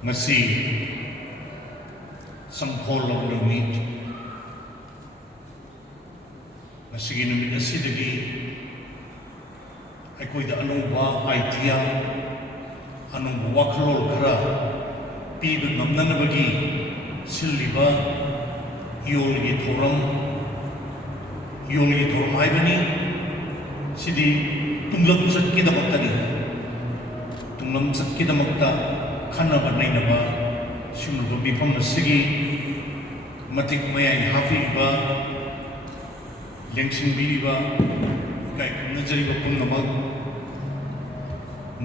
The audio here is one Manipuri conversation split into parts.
ngasi sangkholong numit ngasi numit asidagi aikoida anuba idea anuba wakhlol khara piba ngamnanabagi silliba EYOL gi thoram haibani sidi tunglam chatkidamakta tunglam chatkidamakta khanaba nainaba simulba mifam asigi matik mayai hafiba lengsinbiriba kai khunajariba pumnamak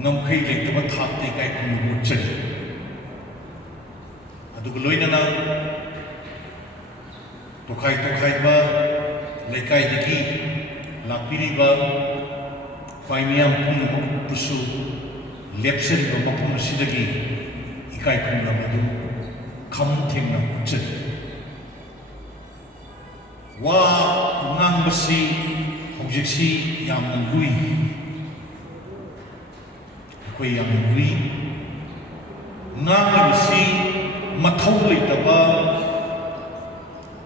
ngamkhai leitaba thakte kai khunbu chali aduga loinana tokhai ba laikai diki lapiriba khwai miyam pumnamak pusu lepseriba mafam asidagi ikai khunamadu kham thengna chali wa ngangbasi hojiksi yamna lui koi yamna lui ngangbasi mathau leitaba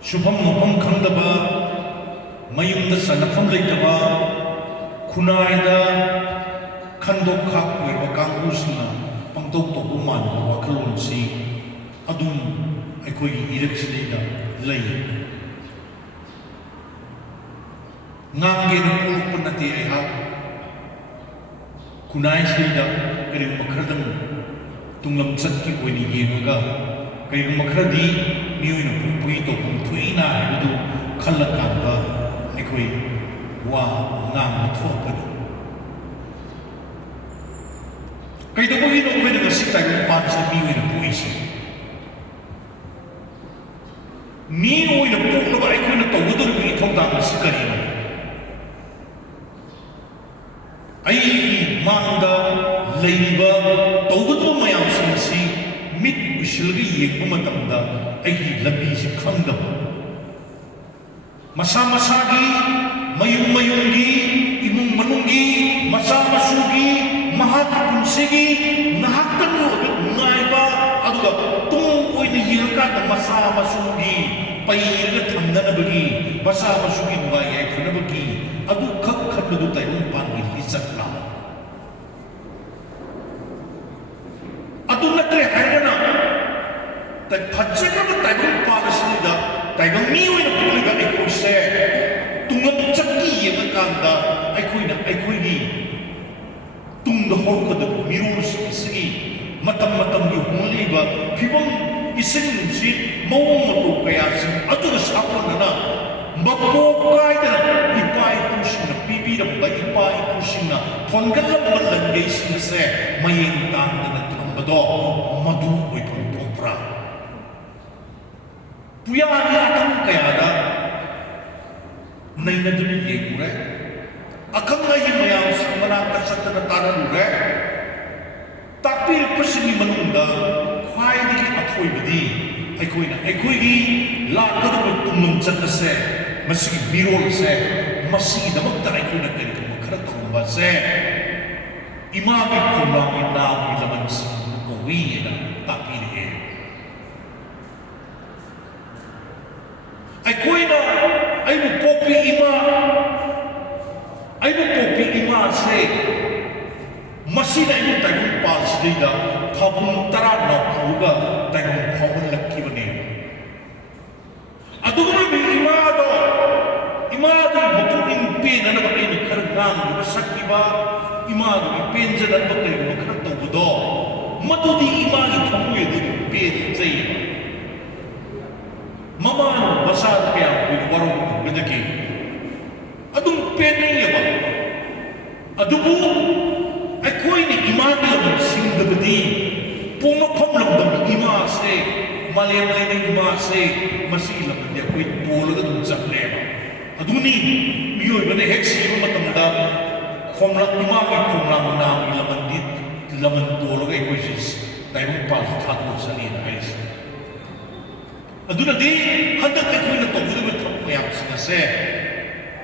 shubham nopam khangdaba mayumda sanafam leitaba khunaida khandok khak oiba kangusina pangtok tobu manba wakhalonsi adum aikoi ireksida lei ngange na puluk panati aiha kunai sida kari makhradam tunglam chatki oini yengaga kari makhradi miyoina pui to pung thuina haibudu khallakamba aikoi wa ngang thopani kaidobagi no koina ngasi tayo pansa miyoina puisi miyoina puklaba aikoina tawdurbi thongdang asi karino ai mangda leiba tawgadu mayam sinsi mit usilgi yekba matamda ai lambi si khangdaba masa masagi mayungi imung manungi masa masugi mahak punsigi nahaktan ngaiba aduga tung oina yilka masa masugi pairga thamdanabagi masa masugi nuai ai khunabagi adu khak khabdu taiyum pangi hisatla adu natre hairana ta phajjaga taiyum pagasida taiyum mi oina puliga ekose tungam chakki yema kanda aikoini tungda horkada mirus isigi matam gi hunliba phibam ising si mawong mato kaya sin adu saponana mapokaidana ipai pushina pibiramba ipai pushina thongalam balangay sinase mayeng tangdana thambado madu oipang tongpra puyani atang kayada nainaduni yegure akang ngayi mayam samanang kasatana tananure takpir pasini manunda khwaidagi athoibadi aikoigi lakadaba tumnum chatase masigi mirol se masigi damakta aikoina kari khara tawba se imami khomlang inam ilaman kowi ena takpir he aikoina aibu popi ima se masina aibu tayum palsida thabum tara na phuga tayum phawun lakkibane aduguma bi imado mapuning pena na bakay nagkarang di sakiba imado bi penja na bakay nagkarang budo matudi imagi thamuye di pen jay mamano basad kaya warong gudaki adum penay ba adubu aikoy ni imagi lam singdabadi puno pamlamdam ima se malay ima se masilam dia aikoy polo da dum chakleba aduni miyoy bane heksi matamda khomlang imagi khomlang nam ilamandit laman polo ga aikoy sis tayo pa thakmo sani na ayos aduna di handak aikoy na tawdaba thapmayam sinase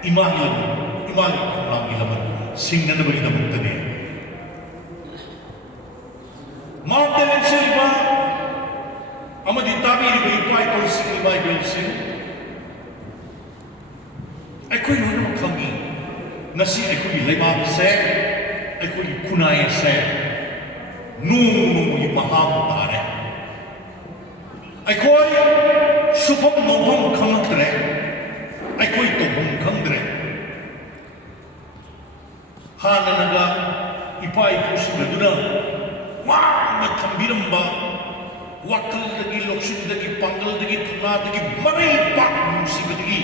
imagi khomlang ilaman singna na bagi naman tani Mountain Silva ꯇꯥꯕꯤꯔꯤꯕ ꯏꯄꯥ ꯏꯄꯨꯁꯤꯡ ꯏꯃꯥ ꯏꯕꯦꯜꯁꯤꯡ, ꯑꯩꯈꯣꯏ ꯂꯣꯏꯅꯃꯛ ꯈꯪꯏ ꯉꯁꯤ ꯑꯩꯈꯣꯏꯒꯤ ꯂꯩꯕꯥꯛꯁꯦ, ꯑꯩꯈꯣꯏꯒꯤ ꯈꯨꯟꯅꯥꯏ ꯑꯁꯦ ꯅꯣꯡꯃꯒꯤ ꯃꯍꯥꯝ ꯇꯥꯔꯦ꯫ ꯑꯩꯈꯣꯏ ꯁꯨꯐꯝ ꯅꯣꯝꯐꯝ ꯈꯪꯂꯛꯇ꯭ꯔꯦ, ꯑꯩꯈꯣꯏ ꯇꯧꯐꯝ ꯈꯪꯗ꯭ꯔꯦ꯫ ꯍꯥꯟꯅꯅꯒ ꯏꯄꯥ ꯏꯄꯨꯁꯤꯡ ꯑꯗꯨꯅ ꯋꯥꯡꯅ ꯊꯝꯕꯤꯔꯝꯕ ꯋꯥꯈꯜꯗꯒꯤ, ꯂꯧꯁꯤꯡꯗꯒꯤ, ꯄꯥꯡꯒꯜꯗꯒꯤ, ꯊꯧꯅꯥꯗꯒꯤ, ꯃꯔꯩ ꯄꯥꯛ ꯅꯨꯡꯁꯤꯕꯗꯒꯤ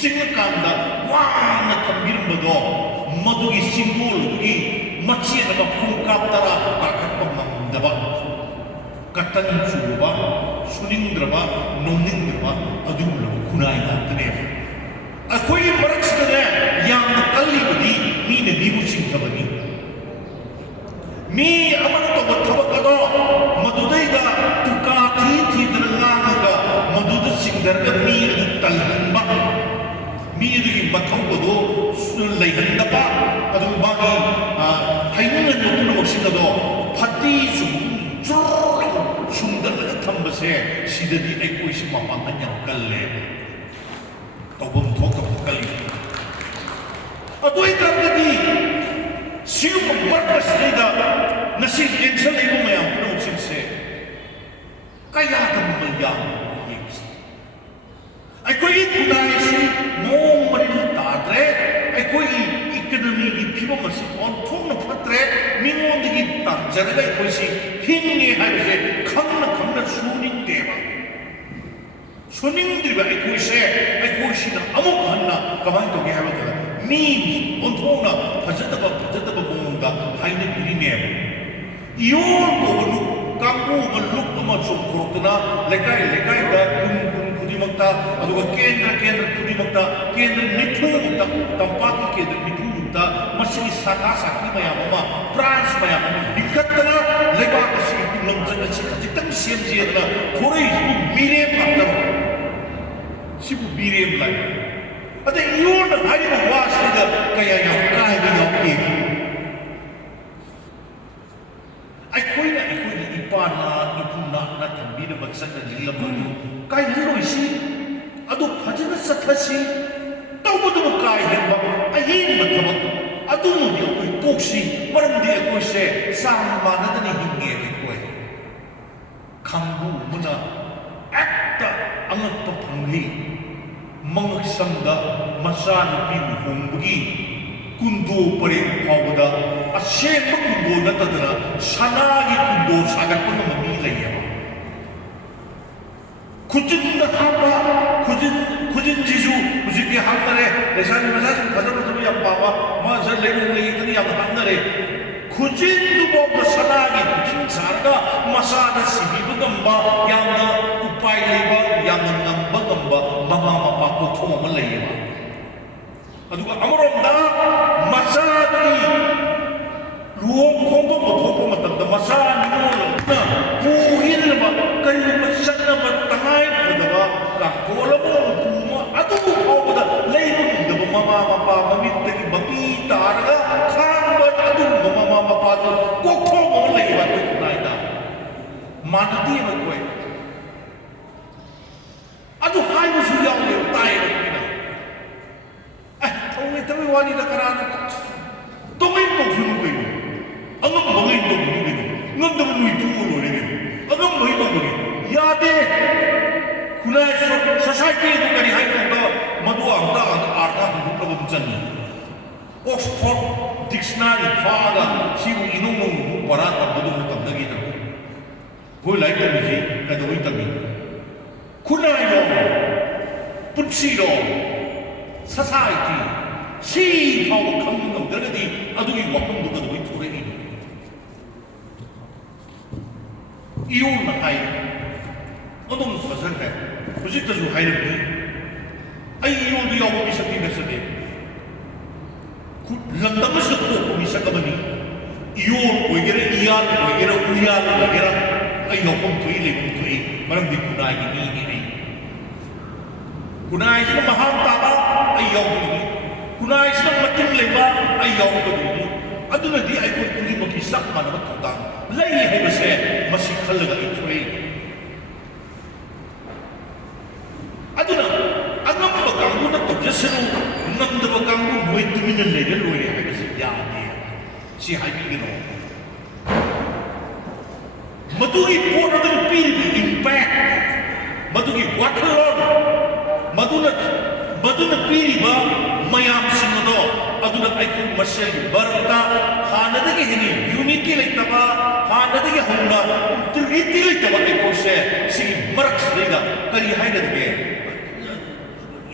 ꯆꯤꯡꯉꯀꯥꯟꯗ ꯋꯥꯡꯅ ꯊꯝꯕꯤꯔꯝꯕꯗꯣ, ꯃꯗꯨꯒꯤ ꯁꯤꯡꯗꯣꯜ ꯑꯗꯨꯒꯤ ꯃꯆꯦꯠ ꯑꯃ ꯈꯣꯡꯀꯥꯞ ꯇꯔꯥ ꯀꯥꯈꯠꯄ ꯉꯝꯗꯕ, ꯀꯇꯟ ꯆꯨꯕ, ꯁꯨꯅꯤꯡꯗ꯭ꯔꯕ, ꯅꯣꯝꯅꯤꯡꯗ꯭ꯔꯕ ꯑꯗꯨꯒꯨꯝꯂꯕ ꯈꯨꯟꯅꯥꯏ ꯉꯥꯛꯇꯅꯦꯕ꯫ ꯑꯩꯈꯣꯏꯒꯤ ꯃꯔꯛꯁꯤꯗꯅꯦ ꯌꯥꯝꯅ ꯀꯜꯂꯤꯕꯗꯤ ꯃꯤꯅ ꯃꯤꯕꯨ ꯆꯤꯡꯊꯕꯅꯤ꯫ ꯃꯤ ꯑꯃꯅ ꯇꯧꯕ ꯊꯕꯛ ꯑꯗꯣ ꯃꯗꯨꯗꯩꯗ ꯇꯨꯀꯥ ꯊꯤꯗꯅ ꯉꯥꯡꯉꯒ ꯃꯗꯨꯗ ꯆꯤꯡꯊꯔꯒ ꯃꯤ ꯑꯗꯨ ꯇꯜꯍꯟꯕ, ꯃꯤ ꯑꯗꯨꯒꯤ ꯃꯊꯧ ꯑꯗꯨ ꯂꯩꯍꯟꯗꯕ, ꯑꯗꯨꯒ ꯃꯥꯒꯤ ꯍꯩꯅꯤꯡꯍꯟꯕ ꯄꯨꯝꯅꯃꯛꯁꯤꯡ ꯑꯗꯣ ꯐꯠꯇꯤ ꯁꯨꯝꯗꯠꯂꯒ ꯊꯝꯕꯁꯦ, ꯁꯤꯗꯗꯤ ꯑꯩꯈꯣꯏꯁꯤ ꯃꯄꯥꯡꯒꯜ ꯌꯥꯝ ꯀꯜꯂꯦ, ꯇꯧꯐꯝ ꯊꯣꯛꯇꯕ ꯀꯜꯂꯤ꯫ ꯑꯗꯨ ꯑꯣꯏꯇꯥꯔꯒꯗꯤ ꯁꯤꯒꯨꯝꯕ ꯃꯔꯛꯁꯤꯗꯩꯗ ꯉꯁꯤ ꯌꯦꯡꯁꯜꯂꯛꯏꯕ ꯃꯌꯥꯝ ꯄꯨꯝꯅꯃꯛꯁꯤꯡꯁꯦ ꯀꯌꯥꯗ ꯃꯃꯜ ꯌꯥꯝꯅ ꯌꯦꯡꯁꯤ? ꯑꯩꯈꯣꯏꯒꯤ ꯈꯨꯟꯅꯥꯏꯁꯤ ꯃꯑꯣꯡ ꯃꯔꯤꯜ ꯇꯥꯗ꯭ꯔꯦ, ꯑꯩꯈꯣꯏꯒꯤ ꯏꯀꯣꯅꯣꯃꯤꯒꯤ ꯐꯤꯕꯝ ꯑꯁꯤ ꯑꯣꯟꯊꯣꯛꯅ ꯐꯠꯇ꯭ꯔꯦ, ꯃꯤꯉꯣꯟꯗꯒꯤ ꯇꯥꯟꯖꯔꯒ ꯑꯩꯈꯣꯏꯁꯤ ꯍꯤꯡꯉꯦ ꯍꯥꯏꯕꯁꯦ ꯈꯪꯅ ꯁꯨꯅꯤꯡꯗꯦꯕ꯫ ꯁꯨꯅꯤꯡꯗ꯭ꯔꯤꯕ ꯑꯩꯈꯣꯏꯁꯤꯅ ꯑꯃꯨꯛ ꯍꯟꯅ ꯀꯃꯥꯏꯅ ꯇꯧꯒꯦ ꯍꯥꯏꯕ ꯃꯇꯝꯗ ꯃꯤ ꯑꯣꯟꯊꯣꯛꯅ ꯐꯖꯗꯕ ꯃꯑꯣꯡꯗ ꯍꯥꯏꯅꯕꯤꯔꯤꯅꯦꯕ꯫ ꯏꯌꯣꯜ ꯀꯧꯕ ꯀꯥꯡꯕꯨ ꯑꯃ ꯂꯨꯞ ꯑꯃ ꯆꯣꯡꯊꯣꯔꯛꯇꯨꯅ ꯂꯩꯀꯥꯏ ꯂꯩꯀꯥꯏꯗ, ꯈꯨꯟ ꯈꯨꯗꯤꯡꯃꯛꯇ, ꯑꯗꯨꯒ ꯀꯦꯟꯗ꯭ꯔ ꯈꯨꯗꯤꯡꯃꯛꯇ, ꯀꯦꯟꯗ꯭ꯔ ꯅꯤꯐꯨꯃꯨꯛꯇ, ꯇꯝꯄꯥꯛꯀꯤ ꯀꯦꯟꯗ꯭ꯔ ꯅꯤꯐꯨꯃꯨꯛꯇ ꯃꯁꯤꯒꯤ ꯁꯥꯈꯥ ꯁꯥꯈꯤ ꯃꯌꯥꯝ ꯑꯃ, ꯕ꯭ꯔꯥꯟꯁ ꯃꯌꯥꯝ ꯑꯃ ꯂꯤꯡꯈꯠꯇꯅ ꯂꯩꯕꯥꯛ ꯑꯁꯤꯒꯤ ꯇꯨꯡꯂꯝꯆꯠ ꯑꯁꯤ ꯈꯖꯤꯛꯇꯪ ꯁꯦꯝꯖꯦꯗꯅ ꯊꯣꯔꯛꯏꯁꯤꯕꯨ ꯃꯤꯔꯦꯝ ꯉꯥꯛꯇꯔꯣ? ꯁꯤꯕꯨ ꯃꯤꯔꯦꯝ ꯂꯥꯏ꯫ ꯑꯗꯩ ꯏꯌꯣꯟꯅ ꯍꯥꯏꯔꯤꯕ ꯋꯥꯁꯤꯗ ꯀꯌꯥ ꯌꯥꯝ ꯀꯥꯏꯕ ꯌꯥꯎꯒꯦ? ꯑꯩꯈꯣꯏꯅ ꯑꯩꯈꯣꯏꯒꯤ ꯏꯄꯥꯅ ꯏꯄꯨꯅ ꯊꯝꯕꯤꯔꯕ ꯆꯠꯅ ꯂꯤꯡꯂꯝꯕꯗꯨ ꯀꯥꯏꯍꯜꯂꯣꯏꯁꯤ, ꯑꯗꯨ ꯐꯖꯅ ꯆꯠꯊꯁꯤ, ꯇꯧꯕꯗꯨꯕꯨ ꯀꯥꯏꯍꯟꯕ ꯑꯍꯦꯟꯕ ꯊꯕꯛ ꯑꯗꯨꯅꯗꯤ ꯑꯩꯈꯣꯏ ꯇꯣꯛꯁꯤ, ꯃꯔꯝꯗꯤ ꯑꯩꯈꯣꯏꯁꯦ ꯆꯥꯡ ꯃꯥꯟꯅꯗꯅ ꯍꯤꯡꯉꯦꯕ꯫ ꯑꯩꯈꯣꯏ ꯈꯥꯡꯕꯨ ꯑꯃꯅ ꯍꯦꯛꯇ ꯑꯉꯛꯄ ꯐꯪꯂꯤ, ꯃꯉꯛꯁꯝꯗ ꯃꯆꯥꯅꯨꯄꯤ ꯂꯨꯍꯣꯡꯕꯒꯤ ꯀꯨꯟꯗꯣ ꯄꯔꯦꯡ ꯐꯥꯎꯕꯗ ꯑꯁꯦꯡꯕ ꯀꯨꯟꯗꯣ ꯅꯠꯇꯗꯅ ꯁꯅꯥꯒꯤ ꯀꯨꯟꯗꯣ ꯁꯥꯒꯠꯄ ꯉꯝꯕ ꯃꯤ ꯂꯩꯌꯦꯕ꯫ ꯈꯨꯖꯤꯟꯗ ꯍꯥꯞꯄ ꯈꯨꯖꯤꯟꯁꯤꯁꯨ ꯍꯧꯖꯤꯛꯇꯤ ꯍꯥꯞꯅꯔꯦ, ꯂꯩꯁꯥꯕꯤ ꯃꯆꯥꯁꯤꯡ ꯐꯖꯕ ꯌꯥꯝ ꯄꯥꯝꯕ, ꯃꯥꯁꯦ ꯂꯩꯔꯣꯡ ꯂꯩꯗꯅ ꯌꯥꯝ ꯍꯥꯞꯅꯔꯦ꯫ ꯈꯨꯖꯤꯟꯗꯨꯐꯥꯎꯗ ꯁꯅꯥꯒꯤ ꯈꯨꯖꯤꯟ ꯁꯥꯔꯒ ꯃꯆꯥꯗ ꯁꯤꯕꯤꯕ ꯉꯝꯕ, ꯌꯥꯝꯅ ꯎꯄꯥꯏ ꯂꯩꯕ, ꯌꯥꯝꯅ ꯉꯝꯕ ꯃꯃꯥ ꯃꯄꯥ ꯄꯣꯛꯊꯣꯛ ꯑꯃ ꯂꯩꯌꯦꯕ꯫ ꯑꯗꯨꯒ ꯑꯃꯔꯣꯝꯗ ꯃꯆꯥꯗꯨꯒꯤ ꯂꯨꯍꯣꯡ ꯈꯣꯡꯗꯣꯡꯕ ꯊꯣꯛꯄ ꯃꯇꯝꯗ ꯃꯆꯥ ꯅꯤꯉꯣꯜꯅ ꯄꯨꯈꯤꯗꯅꯕ ꯀꯔꯤꯒꯨꯝꯕ ꯆꯠꯅꯕ ꯇꯉꯥꯏꯐꯗꯕ ꯀꯥꯡꯊꯣꯜ ꯑꯃ, ꯎꯄꯨ ꯑꯃ, ꯑꯗꯨꯕꯨ ꯐꯥꯎꯕꯗ ꯂꯩꯕ ꯉꯝꯗꯕ ꯃꯃꯥ ꯃꯄꯥ ꯃꯃꯤꯠꯇꯒꯤ ꯃꯄꯤ ꯇꯥꯔꯒ ꯈꯥꯡꯕ ꯑꯗꯨꯒꯨꯝꯕ ꯃꯃꯥ ꯃꯄꯥꯗꯨ ꯀꯣꯛꯊꯣꯛ ꯑꯃ ꯂꯩꯌꯦꯕ ꯑꯩꯈꯣꯏ ꯈꯨꯟꯅꯥꯏꯗ꯫ ꯃꯥꯟꯅꯗꯦꯕ ꯑꯩꯈꯣꯏ ꯑꯗꯨ ꯍꯥꯏꯕꯁꯨ ꯌꯥꯎꯋꯦꯕ, ꯇꯥꯏꯌꯦꯕ ꯑꯩꯈꯣꯏꯅ꯫ ꯊꯧꯅꯩ ꯋꯥꯅꯤꯗ ꯀꯅꯥꯅ ꯇꯧꯉꯩ ꯇꯧꯁꯅꯨ ꯀꯩꯅꯣ, ꯑꯉꯝꯕꯉꯩ ꯇꯧꯕꯅꯤ ꯀꯩꯅꯣ, ꯉꯝꯗꯕ ꯅꯣꯏ ꯇꯣꯛꯑ ꯂꯣꯏꯔꯦ ꯀꯩꯅꯣ, ꯑꯉꯝꯕꯉꯩ ꯇꯧꯕꯅꯤ ꯌꯥꯗꯦ꯫ ꯈꯨꯟꯅꯥꯏ ꯁꯣꯁꯥꯏꯇꯤ ꯑꯗꯨ ꯀꯔꯤ ꯍꯥꯏꯕꯗ ꯃꯗꯨ ꯑꯝꯇ ꯑꯥꯔꯊ ꯍꯟꯗꯣꯛꯅꯕ ꯑꯃ ꯆꯪꯉꯤ꯫ ꯑꯣꯛꯁꯐꯣꯔꯗ ꯗꯤꯛꯁꯅꯥꯔꯤ ꯐꯥꯑꯒ ꯁꯤꯕꯨ ꯏꯅꯧ ꯅꯧꯅ ꯄꯔꯥ ꯇꯝꯕꯗꯧꯅ ꯇꯝꯅꯈꯤꯗꯕ ꯑꯩꯈꯣꯏ ꯂꯥꯏꯔꯤꯛ ꯇꯝꯃꯤꯁꯤ ꯀꯩꯗꯧꯕꯩ ꯇꯝꯃꯤ? ꯈꯨꯟꯅꯥꯏꯔꯣ, ꯄꯨꯟꯁꯤꯔꯣ, ꯁꯣꯁꯥꯏꯇꯤ ꯁꯤ ꯐꯥꯎꯕ ꯈꯪꯕ ꯉꯝꯗ꯭ꯔꯒꯗꯤ ꯑꯗꯨꯒꯤ ꯋꯥꯐꯝꯗꯨ ꯀꯩꯗꯧꯕꯩ ꯊꯣꯛꯂꯛꯏꯅꯣ? ꯏꯌꯣꯜꯅ ꯍꯥꯏ, ꯑꯗꯨꯝ ꯐꯖꯈ꯭ꯔꯦ, ꯍꯧꯖꯤꯛꯇꯁꯨ ꯍꯥꯏꯔꯝꯃꯤ, ꯑꯩ ꯏꯌꯣꯜꯗ ꯌꯥꯎꯕ ꯃꯤꯁꯛꯇꯤ ꯅꯠꯆꯗꯦ, ꯂꯝꯗꯝ ꯑꯁꯤꯗ ꯄꯣꯛꯄ ꯃꯤꯁꯛ ꯑꯃꯅꯤ꯫ ꯏꯌꯣꯜ ꯑꯣꯏꯒꯦꯔꯥ, ꯏꯌꯥꯜ ꯑꯣꯏꯒꯦꯔꯥ, ꯎꯌꯥꯜ ꯑꯣꯏꯒꯦꯔꯥ, ꯑꯩ ꯌꯥꯎꯐꯝ ꯊꯣꯛꯏ, ꯂꯩꯐꯝ ꯊꯣꯛꯏ, ꯃꯔꯝꯗꯤ ꯈꯨꯟꯅꯥꯏꯒꯤ ꯃꯤꯅꯤ ꯑꯩ꯫ ꯈꯨꯟꯅꯥꯏꯁꯤꯅ ꯃꯍꯥꯝ ꯇꯥꯕ ꯑꯩ ꯌꯥꯎꯗꯣꯏꯅꯤ, ꯈꯨꯟꯅꯥꯏꯁꯤꯅ ꯃꯇꯤꯡ ꯂꯩꯕ ꯑꯩ ꯌꯥꯎꯒꯗꯣꯏꯅꯤ꯫ ꯑꯗꯨꯅꯗꯤ ꯑꯩꯈꯣꯏ ꯈꯨꯗꯤꯡꯃꯛꯀꯤ ꯆꯞ ꯃꯥꯟꯅꯕ ꯊꯧꯗꯥꯡ ꯂꯩ ꯍꯥꯏꯕꯁꯦ ꯃꯁꯤ ꯈꯜꯂꯒ ꯑꯩ ꯊꯣꯛꯏ꯫ si haibigino madugi port aduna piribi impact madugi wakalon maduna piriba mayam singado aduna aiku masel barata hanadagi hini unity laitaba hanadagi honna unity laitaba aiku se si marks liga kari hainadage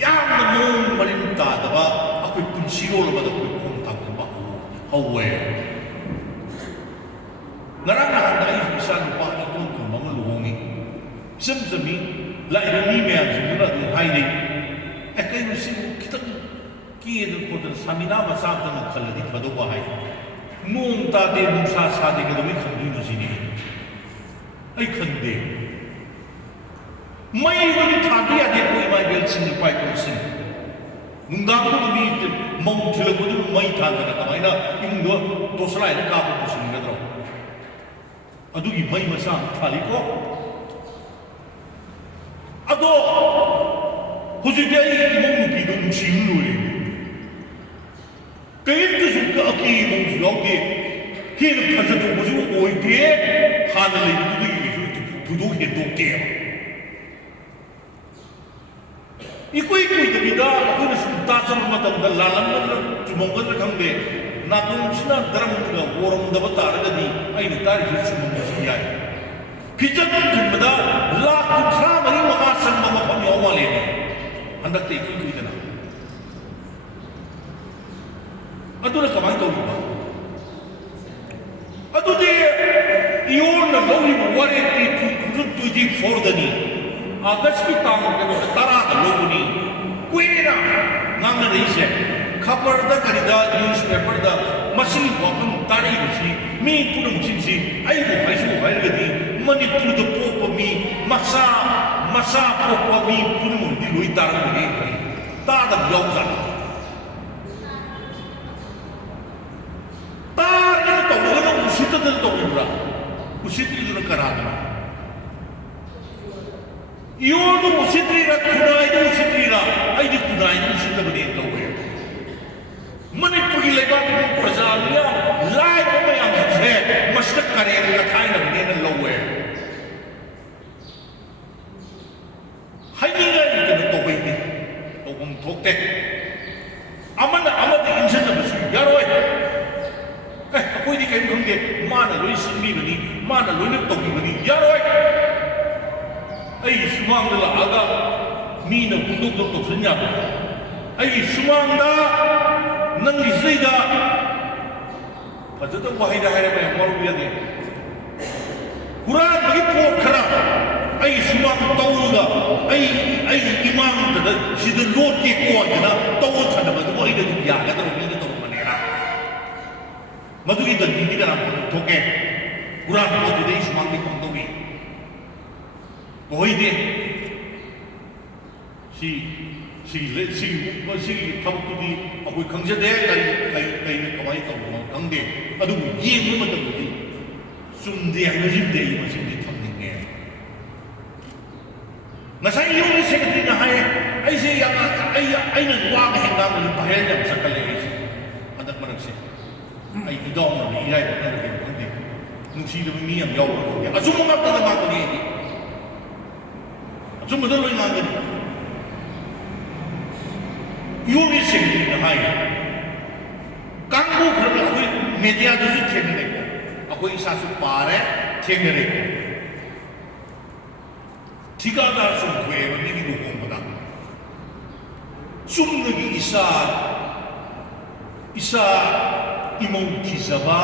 yamna mon marin tadaba akoi punsiro labada koi khom takba hawe ngarang nahanda ai isa nupa itong kumang luhongi samsami lairami mayam singuna dun haini kayo sing kitang kiyedun ko dun samina masabda ng kaladi padoba hai noong tate musa sade ka dumi kandino sini ay kande may wali tati ade ko imay belsin ni pai konsin nung gapo dumi mong tila ko dun may tanda na kamay na yung dosalay na kapo ko sini na draw adu imay masang tali ko ado huzikda imong nupi do nusim luli kayit to ka aki imong yogde hin phasa to buju oide hana le tu do he do ke ikoi da bida ko na sunta sam matam da lalam da chumong da khangde na tum sina dharam da woram da batar ga di ai ni tar hi chumong ji ai kijat kunbada la kuthra mari maka san ma pham yaw le ni handak te ikoi dana aduna kamai to ba adudi iyon na lowi wari ti tu di for dani agas ki tang ke tara da loguni kuina nang na ise khabar da karida newspaper da masi wapham tari si mi punum chinsi ai bo haisu hairgadi manipur da popa mi masa popa mi punum di loi tar ni ta da yawza tar ya to no usita da to ibra usitri da karagna yono usitri ra kunai da usitri ra ai di kunai da usita bane to manipur ki leba prajaliya lai ko mayam se mastak kare ka thai na bane na lowe haini ga ni to bai ni to bum thokte amada insan na basu yaroi akoi di kai khongge mana loi simbi bani mana loi na to bani yaroi ai sumang da aga mi na bunduk to sanya ai sumang da nang isida fajata wahida haira mai maru yade quran bagi pot khara ai sumang tawuga ai imam da sida lot ke ko na tawu thana ba do ida du ya ga da mi da to manera madu ida di da thoke quran pot de sumang ni kong dogi boide si tabutudi akoi khangjade kai kamai tawma kangde adu yeng ma tabudi sumde angajimde ma simdi thamninge nasai yong secretary na hai ai se yang ai na wa ga henga ma bahel jam sakale adak marak se ai idom na irai ba na ke kangde nungsi da mi am yaw ko azum ma ta ma ko ni azum ma do ma ngi yogi secretary na hai kangbu khar akoi media du su theng ne ko akoi sa su pare theng ne ko thikadar sum thwe ba ni gi ko ba sum ne gi isa imong kisaba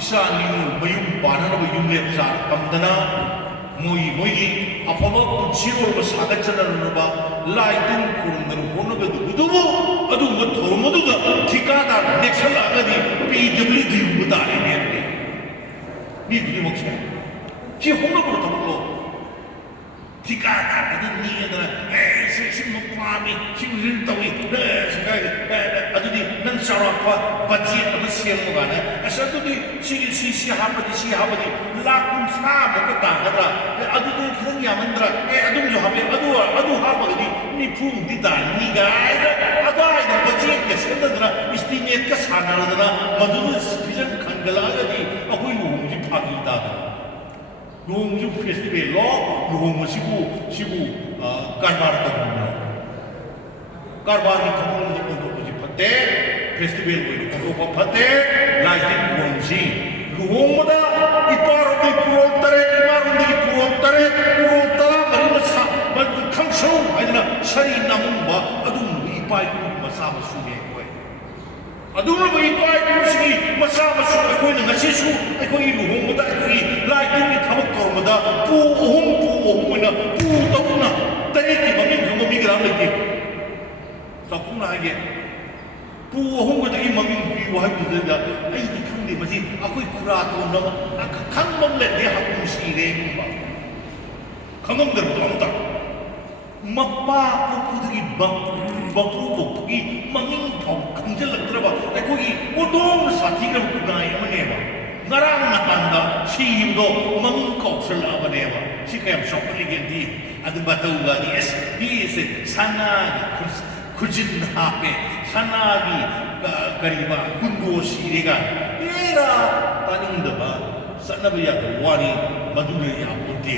isa ni mayum bana ba yum le sa pamdana moi apaba puchiro ba sagat chana ba lai tum kurundar hono be dubu adu ma thormodu da thikada nexal agadi pwd ubudare ne ni gidi mokse ki hono ko tamlo thikada adu ni da sim no pami sim rin tawi adu di nan sarakwa budget ba siam mo ba na asa adu di si habadi la kun sa mo ka ta da adu di khang yamandra adu jo habe adu habadi ni phum di da ni ga adu ai da budget ꯀ ꯁꯦꯝꯅꯗꯅ ꯏꯁꯇꯤꯃꯦꯠꯀ ꯁꯥꯟꯅꯔꯗꯅ ꯃꯗꯨꯗ ꯐꯤꯖꯟ ꯈꯟꯒꯠꯂꯛꯑꯒꯗꯤ ꯑꯩꯈꯣꯏ ꯂꯨꯍꯣꯡꯕꯁꯤ ꯐꯥꯒꯤ ꯇꯥꯗꯅ ꯂꯨꯍꯣꯡꯕꯁꯤꯕꯨ ꯐꯦꯁꯇꯤꯚꯦꯜꯂꯣ ꯂꯨꯍꯣꯡꯕꯁꯤꯕꯨ ꯀꯔꯕꯥꯔ ꯇꯧꯕꯅꯣ ꯀꯔꯕꯥꯔꯒꯤ ꯊꯧꯑꯣꯡꯗ ꯑꯣꯟꯊꯣꯛꯄꯁꯤ ꯐꯠꯇꯦ ꯐꯦꯁꯇꯤꯚꯦꯜ ꯑꯣꯏꯅ ꯑꯣꯟꯊꯣꯛꯄ ꯐꯠꯇꯦ ꯂꯥꯏꯇꯤꯛ ꯂꯨꯍꯣꯡꯕꯁꯤ ꯂꯨꯍꯣꯡꯕꯗ ꯏꯄꯥꯔꯣꯝꯗꯒꯤ ꯄꯨꯔꯣꯜ 8 ꯏꯃꯥꯔꯣꯝꯗꯒꯤ ꯄꯨꯔꯣꯜ 8 ꯄꯨꯔꯣꯜ 14 ꯈꯪꯁꯧ ꯍꯥꯏꯗꯅ ꯁꯔꯤ ꯅꯥꯃꯨꯡꯕ ꯑꯗꯨꯒꯨꯝꯕ ꯏꯄꯥ ꯏꯄꯨꯒꯤ ꯃꯆꯥ ꯃꯁꯨꯅꯤ ꯑꯩꯈꯣꯏ ꯑꯗꯨꯒꯨꯝꯂꯕ ꯏꯄꯥ ꯏꯄꯨꯁꯤꯡꯒꯤ ꯃꯆꯥ ꯃꯁꯨ ꯑꯩꯈꯣꯏꯅ ꯉꯁꯤꯁꯨ ꯑꯩꯈꯣꯏꯒꯤ ꯂꯨꯍꯣꯡꯕꯗ ꯑꯩꯈꯣꯏꯒꯤ ꯂꯥꯏ ꯇꯤꯟꯒꯤ ꯊꯕꯛ ꯇꯧꯔꯕꯗ ꯄꯨ ꯑꯍꯨꯝ ꯑꯣꯏꯅ ꯄꯨ ꯇꯧꯅ 8ꯀꯤ ꯃꯃꯤꯡ ꯈꯪꯕ ꯃꯤ ꯀꯅꯥꯝ ꯂꯩꯇꯦ ꯆꯥꯎꯊꯣꯛꯅ ꯍꯥꯏꯒꯦ ꯄꯨ 3ꯈꯛꯇꯒꯤ ꯃꯃꯤꯡ ꯄꯤꯌꯨ ꯍꯥꯏꯕꯗꯨꯗ ꯑꯩꯗꯤ ꯈꯪꯗꯦ ꯃꯁꯤ ꯑꯩꯈꯣꯏ ꯈꯨꯔꯥ ꯇꯣꯟꯅꯕ ꯈꯪꯕ ꯑꯃ ꯂꯩꯇꯦ ꯍꯥꯀꯨꯝ ꯁꯤꯔꯦꯒꯨꯝꯕ ꯈꯪꯉꯝꯗꯕꯗꯣ ꯑꯝꯇ ꯃꯄꯥ ꯄꯣꯛꯄꯗꯒꯤ ꯃꯄꯨ ꯄꯣꯛꯄꯒꯤ ꯃꯃꯤꯡ ꯐꯥꯎ ꯈꯪꯖꯤꯜꯂꯛꯇ꯭ꯔꯕ ꯑꯩꯈꯣꯏꯒꯤ ꯑꯣꯟꯊꯣꯛꯅ ꯁꯥꯊꯤꯈ꯭ꯔꯕ ꯈꯨꯟꯅꯥꯏ ꯑꯃꯅꯦꯕ ꯉꯔꯥꯡ ꯅꯍꯥꯟꯗ ꯁꯤꯈꯤꯕꯗꯣ ꯃꯃꯤꯡ ꯀꯥꯎꯁꯜꯂꯛꯑꯕꯅꯦꯕ ꯁꯤ ꯀꯌꯥꯝ ꯆꯥꯎꯈꯠꯂꯤꯒꯦꯗꯤ ꯑꯗꯨ ꯃꯇꯧꯒꯗꯤ ꯃꯤꯁꯦ ꯁꯅꯥꯒꯤ ꯈꯨꯖꯤꯟ ꯍꯥꯞꯄꯦ ꯁꯅꯥꯒꯤ ꯀꯔꯤꯕ ꯀꯨꯟꯗꯣ ꯁꯤꯔꯦꯒ ꯑꯦꯔꯥ ꯇꯥꯅꯤꯡꯗꯕ ꯆꯠꯅꯕ ꯌꯥꯗꯕ ꯋꯥꯔꯤ ꯃꯗꯨꯗ ꯌꯥꯄꯣꯟꯇꯦ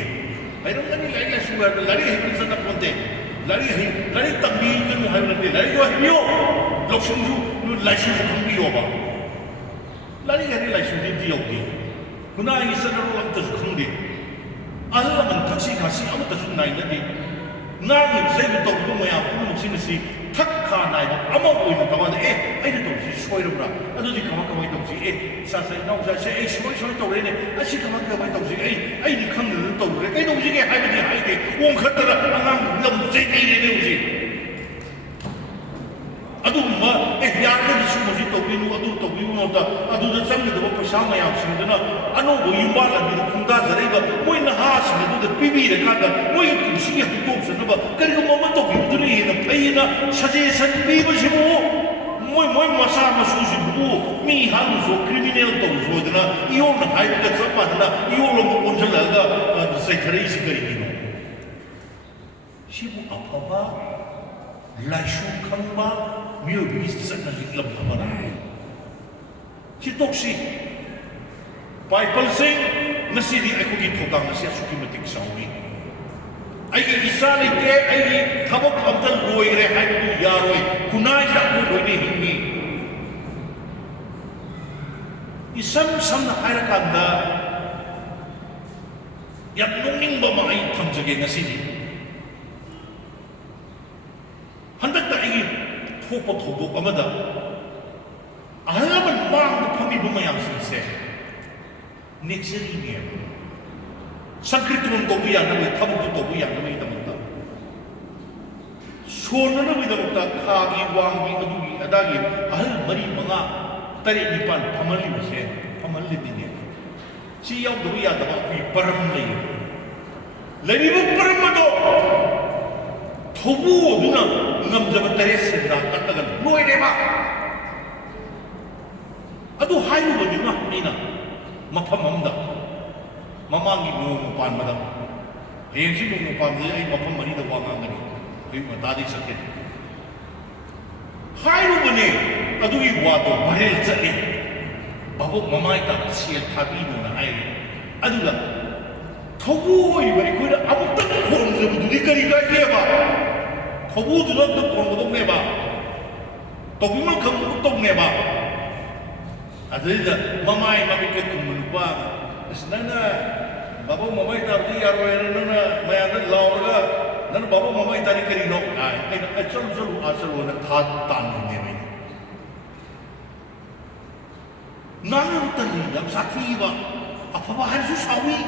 ꯍꯩꯔꯝꯒꯅꯤ ꯂꯥꯏꯔꯤꯛ ꯂꯥꯏꯁꯨ ꯍꯥꯏꯕ ꯂꯥꯏꯔꯤꯛ ꯍꯩꯕꯅ ꯆꯠꯅꯄꯣꯟꯇꯦ ꯂꯥꯏꯔꯤꯛ ꯇꯝꯕꯤꯒꯅꯨ ꯍꯥꯏꯕ ꯅꯠꯇꯦ ꯂꯥꯏꯔꯤꯛ ꯍꯩꯕꯤꯌꯣ ꯂꯧꯁꯤꯡꯁꯨ ꯂꯥꯏꯁꯨꯁꯨ ꯈꯪꯕꯤꯌꯣꯕ ꯂꯥꯏꯔꯤꯛ ꯍꯩꯔꯦ ꯂꯥꯏꯁꯨꯗꯤ ꯑꯝꯇ ꯌꯧꯗꯦ ꯈꯨꯟꯅꯥꯏꯒꯤ ꯆꯠꯅꯔꯣꯜ ꯑꯝꯇꯁꯨ ꯈꯪꯗꯦ ꯑꯍꯜ ꯂꯃꯟ ꯊꯛꯁꯤ ꯈꯥꯁꯤ ꯑꯃꯠꯇꯁꯨ ꯅꯥꯏꯅꯗꯦ ꯉꯥꯡꯉꯤꯕ ꯆꯩꯕ ꯇꯧꯔꯤꯕ ꯃꯌꯥꯝ ꯄꯨꯝꯅꯃꯛꯁꯤꯡ ꯑꯁꯤ ꯊꯛ ꯈꯥ ꯅꯥꯏꯕ ꯑꯃ ꯑꯣꯏꯅ ꯇꯧꯀꯥꯟꯗ ꯑꯩꯅ ꯇꯧꯔꯤꯁꯤ ꯁꯣꯏꯔꯕ꯭ꯔꯥ ꯑꯗꯨꯗꯤ ꯀꯃꯥꯏ ꯇꯧꯁꯤ ꯏꯁꯥꯁꯦ ꯏꯅꯥꯎꯁꯥꯁꯦ ꯑꯩ ꯁꯨꯃꯥꯏ ꯇꯧꯔꯦꯅꯦ ꯑꯁꯤ ꯀꯃꯥꯏ ꯇꯧꯁꯤ ꯑꯩꯗꯤ ꯈꯪꯗꯗꯅ ꯇꯧꯔꯦ ꯀꯩꯗꯧꯁꯤꯒꯦ ꯍꯥꯏꯕꯗꯤ ꯍꯥꯏꯗꯦ ꯑꯣꯟꯈꯠꯇꯅ ꯑꯉꯥꯡꯗꯨꯅ ꯑꯃꯨꯛ ꯆꯩꯕꯤꯔꯦꯅꯦ ꯍꯧꯖꯤꯛ ꯑꯗꯨꯒꯨꯝꯕ ꯌꯥꯔꯒꯗꯤ ꯁꯨꯝꯕꯁꯤ ꯇꯧꯕꯤꯅꯨ ꯑꯗꯨ ꯇꯧꯕꯤꯌꯨꯅꯣꯗ ꯑꯗꯨꯗ ꯆꯪꯒꯗꯕ ꯄꯩꯁꯥ ꯃꯌꯥꯝꯁꯤꯡꯗꯨꯅ ꯑꯅꯧꯕ ꯌꯨꯝꯕꯥꯟ ꯂꯝꯕꯤꯗ ꯈꯣꯡꯗꯥꯖꯔꯛꯏꯕ ꯃꯣꯏ ꯅꯍꯥꯁꯤꯡ ꯑꯗꯨꯗ ꯄꯤꯕꯤꯔꯀꯥꯟꯗ ꯃꯣꯏꯒꯤ ꯄꯨꯟꯁꯤꯒꯤ ꯍꯧꯗꯣꯛꯆꯅꯕ ꯀꯔꯤꯒꯨꯝꯕ ꯑꯃ ꯇꯧꯕꯤꯕꯗꯨꯅ ꯍꯦꯟꯅ ꯐꯩꯅ ꯁꯖꯦꯁꯟ ꯄꯤꯕꯁꯤꯕꯨ ꯃꯣꯏ ꯃꯆꯥ ꯃꯁꯨꯁꯤꯡꯕꯨ ꯃꯤ ꯍꯥꯠꯂꯨꯁꯨ ꯀ꯭ꯔꯤꯃꯤꯅꯦꯜ ꯇꯧꯁꯨꯗꯅ ꯏꯌꯣꯜꯅ ꯍꯥꯏꯕꯒ ꯆꯞ ꯃꯥꯟꯅꯅ ꯏꯌꯣꯜ ꯑꯃ ꯑꯣꯟꯁꯤꯜꯂꯛꯑꯒ ꯆꯩꯊꯔꯛꯏꯁꯤ ꯀꯔꯤꯒꯤꯅꯣ ꯁꯤꯕꯨ ꯑꯐꯕ ꯂꯥꯏꯁꯨ ꯈꯪꯕ ꯃꯤꯑꯣꯏꯕꯒꯤ ꯆꯠꯅꯕꯤ ꯂꯝ ꯑꯃꯅ ꯁꯤ ꯇꯣꯛꯁꯤ ꯄꯥꯏꯄꯜꯁꯤꯡ ꯉꯁꯤꯗꯤ ꯑꯩꯈꯣꯏꯒꯤ ꯊꯧꯗꯥꯡ ꯑꯁꯤ ꯑꯁꯨꯛꯀꯤ ꯃꯇꯤꯛ ꯆꯥꯎꯏ ꯑꯩꯒꯤ ꯏꯆꯥ ꯂꯩꯇꯦ ꯑꯩꯒꯤ ꯊꯕꯛ ꯑꯝꯇ ꯂꯣꯏꯈ꯭ꯔꯦ ꯍꯥꯏꯕꯗꯨ ꯌꯥꯔꯣꯏ ꯈꯨꯟꯅꯥꯏꯁꯤꯗ ꯑꯩꯈꯣই ꯂꯣꯏꯅ ꯍꯤꯡꯉꯤ 이섬 하이라칸다 얌농닝 범아이 탐적에 나시니 한백다 이게 토포 토도 아마다 알라만 망도 펌이 범아 양수세 넥셀이니에 상크리트는 도구야 나무 타복도 도구야 나무 이다문다 소는 이다문다 카기 왕기 어두기 아다기 알 머리 망아 Tarik nipan pamali masih pamali bini. Si yang dulu ya dapat pi peram lagi. Lagi bu peram itu. Thubu duna ngam jabat tarik sedang katakan luai deh mak. Aduh hayu bagi mak ina. Mapam mamda. Mamang ibu mupan madam. Yang si ibu mupan dia ibu mapam mani dah wangang ni. Ibu tadi sakit. Hayu bani. Aduh wato baril jali babuk mamai tak sial tabi nuna ai adulah thobu oi bari koina amuk tak khon je bududi kari ka ke ba thobu dulak tak khon bodong ne ba tobi ma kham tok ne ba adilla mamai mami ke kumun pa isnana babuk mamai tak di arwai nuna mayana laurga nan babuk mamai tari kari no ai achal na thad tan ne ba 나는 어떤 남사티와 아파봐 할수 사위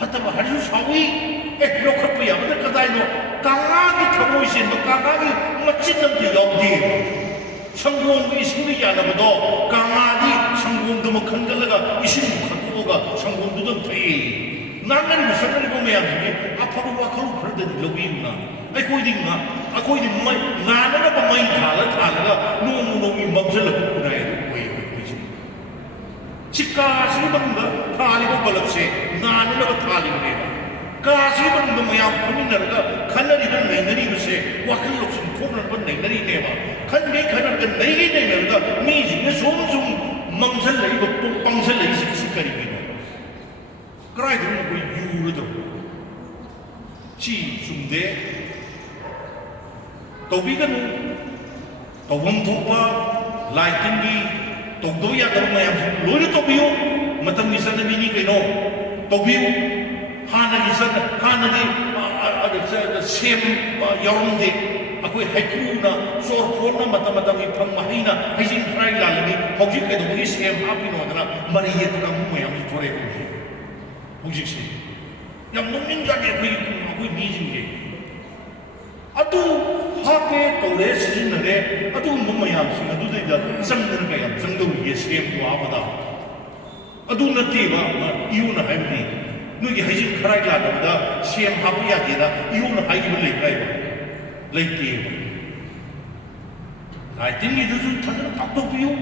받다봐 할수 사위 로컬프야 근데 그다이노 강하게 터보이신 강하게 멋진 놈들 여기 성공이 승리지 않아도 강하게 성공도 뭐 큰걸레가 이신 갖고가 성공도 좀 돼. 나는 무슨 일 보면 야지 아파봐 와컬로 그런데 여기 있나 아이고이딩가 아이고이딩 뭐 나는 뭐 많이 달라가 너무 멈춰서 그래 Jika sini benda, thali ko balap se, nani na thali ne ba. Kasi manungda mayam phaminarga khanariba nainaribase wakhal loksin thoknarba nainarineeba khange khanarga nainarga misingna somsum mangzal laiba pangzal laisi karigino karaidun koi yurado chi sumde tobiganu tobam thokpa laitingi togdo yadaba mayam loina tobiyo matam misana bini kaino tobiyo Hanagi sem yaumde akoi haikuna sorphona mata ipang mahina hajin try lalani hojik ke do sem apino dana mari yet ka mu yam thore ko hojik se yam nomin jane akoi bijing ke atu hape tore sinare atu mu yam sin adu de da sangdan ka yam sangdo ye sem ko abada adu nati ba iuna haimni Nugi hajin karai ladabda sem hapu yadina iun hajibu lekai lekai laitin itu tu thadana takto piu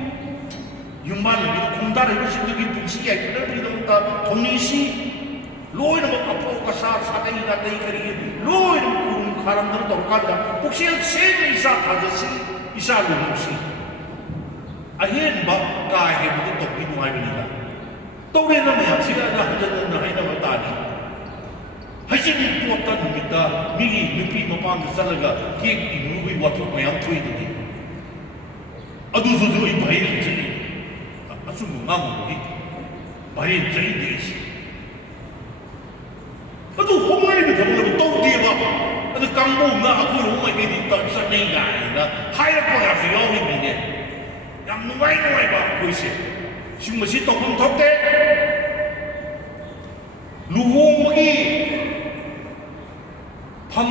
yumban itu kundar itu situ gitu sih ya kita itu kita thonisi loi nama apo kasar sakai natai kari loi nama kurung karam dan torkada buksel sem isa thadasi isa lumusi akhir ba kai itu topi nuai benila Tore na maya sila na hajan na haina matani. Hajin puota numita migi nupi mapang salaga kek inuwi wato mayam tui didi. Adu zuzu I bayin jeli. Asu ngamu ni bayin jeli desi. Adu homai ni thamu tau dia ba. Adu kambo nga aku rumai ni tak bisa nengai na. Hai apa ya sih orang ini? Yang nuai ba kuisi. Masih tokong toke luhung lagi tham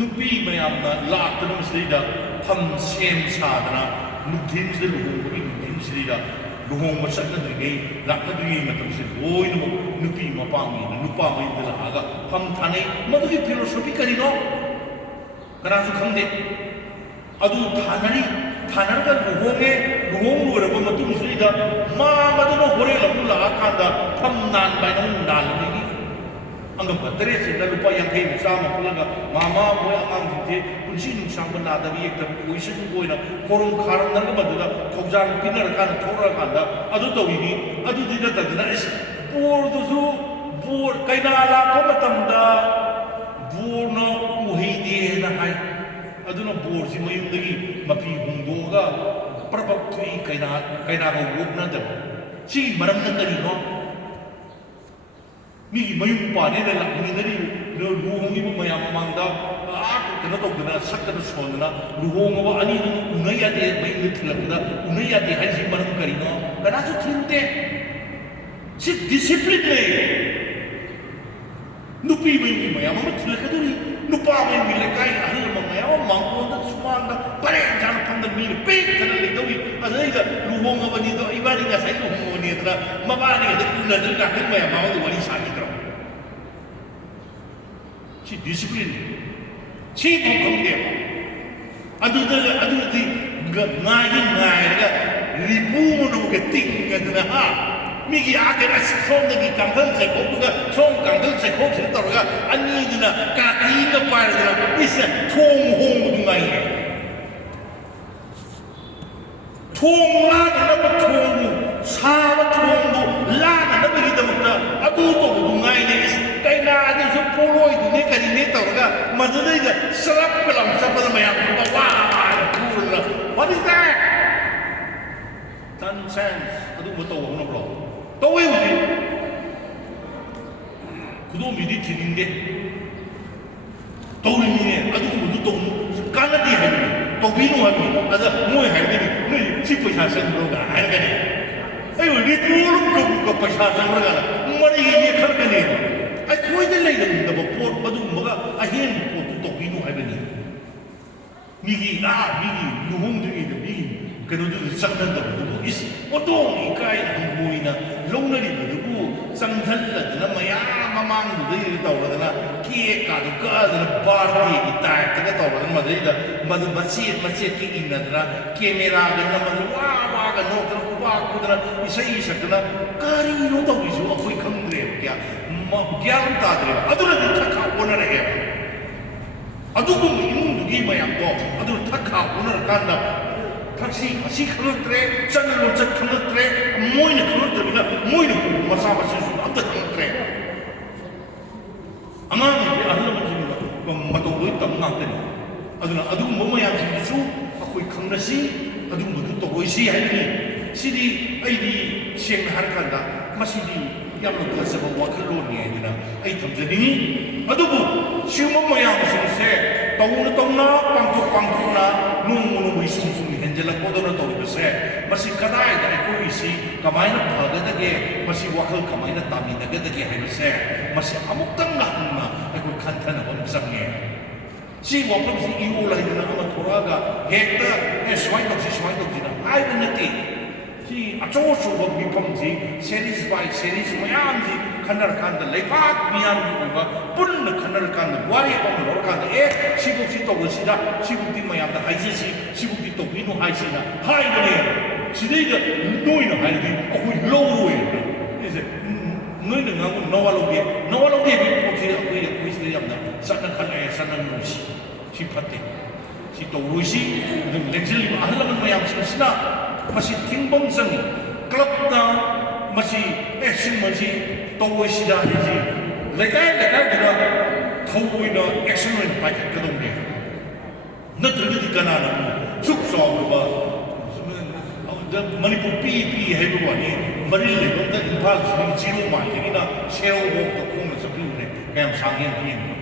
nupi mayam na lak tanam selida tham sem sadana nutin sel luhung lagi nutin selida luhung masak na diri lak na diri matam sel oi nupi mapangi nupa mai dala aga tham thane madugi philosophy kari no kana su khamde adu thanarga luhong luraba matung sida ma maduna hore labula akanda tham nan bainam nan ni angam batare sida lupa yang kai sama pulaga mama boy angam jite kunsi nung sangba nadabi ekta uisin boina korum kharam nan maduna khobjan pinar kan thora kanda adu tawini adu dida tadna is bor du bor kaina la ko matamda bor no uhide na hai aduna bor si mayum dagi mapi hungdoga prabak thui kaina ko wok na da si maram na kari no mi mayum pa ne la mi nari no luhongi mo mayam mangda ak kana to gana sak kana sonna luhong wa ani unai ate mai nithla unai ate hai si maram kari no kana su thinte si discipline le nupi mai mayam ma thila ka duri nupa mai mi le kai ahil ma mayam mangko da sumanda pare jan phang mi le pe kana le gawi adai ga luhong wa ni to ibani ga sai luhong ni tra ma ba ni ga kuna da ka kan mayam ma wa wali sa ni tra si discipline si phang de adu di ga ngai ga ribu no ga ting ga na ha Migi akhir asik som lagi kangkal sekok juga som kangkal sekok sebentar juga ani dina kaki lepar dina bisa thong hong dungai ni thong la na ba thong sa ba thong do la na ba kita mutta adu to dungai ni is kai na adi so poloi du ne kari ne tau ga madai ga serap kelam sapa maya ba wa kurla what is that nonsense adu betul ono bro Tahu yang ni, kudo midi tinggi. Tahu ni, aduh kudo tahu. Kalau dia hari ni, tahu binu hari ni, ada muai hari ni, ni si pesasan beroga hari ni. Ayo, ni turun ke pesasan beroga. Mari ini kerja ni. Aku ini lagi ni, dapat pot batu muka, akhir pot tahu binu hari ni. Migi, luhung tu migi. Kena tu sangkan tu is otong ikai angkui na long na di tu sangkan la na maya mamang tu di tahu la na kie ka na party itai tengah tahu la madai la madu masjid ki inna na kamera na madu wa ka no terkuba ku na isai sakna kari no tahu isu aku ikam dia ꯒ꯭ꯌꯥꯟ ꯇꯥꯗ꯭ꯔꯦꯕ ꯑꯗꯨꯅꯗꯤ ꯊꯛꯈꯥ ꯑꯣꯟꯅꯔꯛꯑꯦꯕ ꯑꯗꯨꯒꯨꯝꯕ ꯏꯃꯨꯡꯗꯨꯒꯤ ꯃꯌꯥꯝꯗꯣ ꯑꯗꯨꯅ ꯊꯛꯈꯥ ꯑꯣꯟꯅꯔꯀꯥꯟꯗ ꯊꯛꯁꯤ ꯑꯁꯤ ꯈꯪꯂꯛꯇ꯭ꯔꯦ ꯆꯠꯅ ꯂꯣꯟꯆꯠ ꯈꯪꯂꯛꯇ꯭ꯔꯦ ꯃꯣꯏꯅ ꯈꯪꯂꯛꯇꯕꯅꯤꯅ ꯃꯣꯏꯅ ꯃꯆꯥ ꯃꯁꯨꯁꯨ ꯑꯝꯇ ꯈꯪꯂꯛꯇ꯭ꯔꯦ ꯑꯉꯥꯡꯁꯤꯡꯁꯦ ꯑꯍꯜ ꯂꯃꯟꯁꯤꯡꯅ ꯃꯇꯧ ꯂꯣꯏ ꯇꯝ ꯉꯥꯛꯇꯅꯤ ꯑꯗꯨꯅ ꯑꯗꯨꯒꯨꯝꯕ ꯃꯌꯥꯝꯁꯤꯡꯗꯨꯁꯨ ꯑꯩꯈꯣꯏ ꯈꯪꯅꯁꯤ ꯑꯗꯨꯒꯨꯝꯕꯗꯨ ꯇꯧꯔꯣꯏꯁꯤ ꯍꯥꯏꯕꯅꯤ ꯁꯤꯗꯤ ꯑꯩꯗꯤ ꯁꯦꯡꯅ ꯍꯥꯏꯔꯀꯥꯟꯗ ꯃꯁꯤꯗꯤ ꯌꯥꯝꯅ ꯐꯖꯕ ꯋꯥꯈꯜꯂꯣꯟꯅꯤ ꯍꯥꯏꯗꯅ ꯑꯩ ꯊꯝꯖꯅꯤꯡꯉꯤ ꯑꯗꯨꯕꯨ ꯁꯤꯒꯨꯝꯕ ꯃꯌꯥꯝꯁꯤꯡꯁꯦ ꯇꯧꯅ ꯇꯧꯅ ꯄꯥꯡꯊꯣꯛꯅ ꯅꯣꯡꯃ ꯅꯣꯡꯃꯒꯤ ꯁꯨꯝ ꯍꯦꯟꯖꯜꯂꯛꯄꯗꯧꯅ ꯇꯧꯔꯤꯕꯁꯦ ꯃꯁꯤ ꯀꯗꯥꯏꯗ ꯑꯩꯈꯣꯏꯒꯤꯁꯤ ꯀꯃꯥꯏꯅ ꯐꯒꯗꯒꯦ ꯃꯁꯤ ꯋꯥꯈꯜ ꯀꯃꯥꯏꯅ ꯇꯥꯃꯤꯟꯅꯒꯗꯒꯦ ꯍꯥꯏꯕꯁꯦ ꯃꯁꯤ ꯑꯃꯨꯛꯇꯪ ꯍꯟꯅ ꯑꯩꯈꯣꯏ ꯈꯟꯊꯅꯕ ꯑꯃ ꯆꯪꯉꯦ ꯁꯤ ꯋꯥꯐꯝꯁꯤ ꯏꯌꯣꯜ ꯍꯥꯏꯗꯅ ꯑꯃ ꯊꯣꯛꯂꯛꯑꯒ ꯍꯦꯛꯇ ꯁꯨꯃꯥꯏꯅ ꯇꯧꯁꯤꯅ ꯍꯥꯏꯕ ꯅꯠꯇꯦ ꯁꯤ ꯑꯆꯧ ꯑꯆꯧꯕ ꯃꯤꯐꯝꯁꯤ ꯁꯦꯔꯤꯁ ꯕꯥꯏ ꯁꯦꯔꯤꯁ ꯃꯌꯥꯝꯁꯤ ꯈꯟꯅꯔꯀꯥꯟꯗ ꯂꯩꯕꯥꯛ ꯃꯤꯌꯥꯝꯒꯤ ꯑꯣꯏꯕ ꯄꯨꯟꯅ ꯈꯟꯅꯔꯀꯥꯟꯗ ꯋꯥꯔꯦꯞ ꯑꯃ ꯂꯧꯔꯀꯥꯟꯗ ꯁꯤꯕꯨꯛꯁꯤ ꯇꯧꯕꯁꯤꯗ ꯁꯤꯕꯨꯛꯇꯤ ꯃꯌꯥꯝꯗ ꯍꯥꯏꯖꯁꯤ ꯁꯤꯕꯨꯛꯇꯤ ꯇꯧꯕꯤꯅꯨ ꯍꯥꯏꯁꯤꯅ ꯍꯥꯏꯕꯅꯦ ꯁꯤꯗꯩꯗ ꯅꯣꯏꯅ ꯍꯥꯏꯔꯗꯤ ꯑꯩꯈꯣꯏ ꯂꯧꯔꯣꯏꯅ ꯁꯤꯁꯦ ꯅꯣꯏꯅ ꯉꯥꯡꯕ ꯅꯋꯥ ꯂꯧꯗꯦ ꯍꯥꯏꯕꯒꯤ ꯄꯣꯠꯁꯤꯗ ꯑꯩꯈꯣꯏꯁꯤꯗ ꯌꯥꯝꯅ ꯆꯠꯅꯈꯠꯂꯛꯑꯦ ꯆꯠꯅꯔꯣꯏꯁꯤ ꯁꯤ ꯐꯠꯇꯦ ꯁꯤ ꯇꯧꯔꯣꯏꯁꯤ ꯑꯗꯨꯝ ꯂꯦꯡꯁꯤꯜꯂꯤꯕ ꯑꯍꯜ ꯂꯃꯟ ꯃꯌꯥꯝꯁꯤꯡꯁꯤꯅ ꯃꯁꯤ ꯊꯤꯡꯐꯝ ꯆꯪꯉꯤ ꯀ꯭ꯂꯕꯇ ꯃꯁꯤ ꯁꯤꯒꯨꯝꯕꯁꯤ ꯇꯧꯔꯣꯏꯁꯤꯗ ꯍꯥꯏꯁꯤ ꯂꯩꯀꯥꯏꯗꯨꯗ ꯊꯧꯑꯣꯏꯅ ꯑꯦꯛꯁꯟ ꯑꯣꯏꯅ ꯄꯥꯏꯈꯠꯀꯗꯧꯅꯦ ꯅꯠꯇ꯭ꯔꯒꯗꯤ ꯀꯅꯥꯅ ꯁꯨꯛ ꯆꯥꯎꯔꯕ ꯃꯅꯤꯄꯨꯔ ꯄꯤ ꯍꯥꯏꯕ ꯋꯥꯅꯤ ꯃꯔꯤ ꯂꯩꯕꯝꯗ ꯏꯝꯐꯥꯜꯁꯤꯗꯒꯤ ꯆꯤꯔꯣ ꯃꯥꯟꯗꯒꯤꯅ ꯁꯦꯔꯧꯐꯥꯎꯗ ꯈꯣꯡꯅ ꯆꯠꯄꯤꯕꯅꯦ ꯀꯌꯥꯝ ꯁꯥꯡꯉꯦ ꯌꯦꯡꯕ